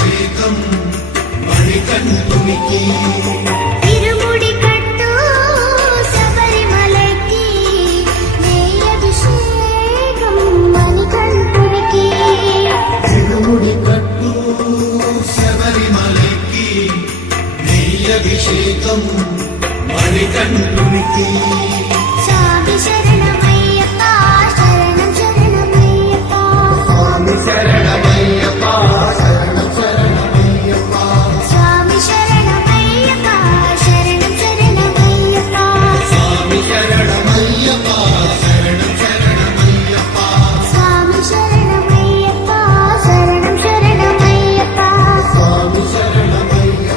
అభిషేకం మణికంఠునికి ఇరుముడి కట్టు శబరిమలకి నెయ్యభిషేకం మణికంఠునికి ఇరుముడి కట్టు శబరిమలకి నెయ్యభిషేకం మణికంఠునికి స్వామి శరణమయ్యప్ప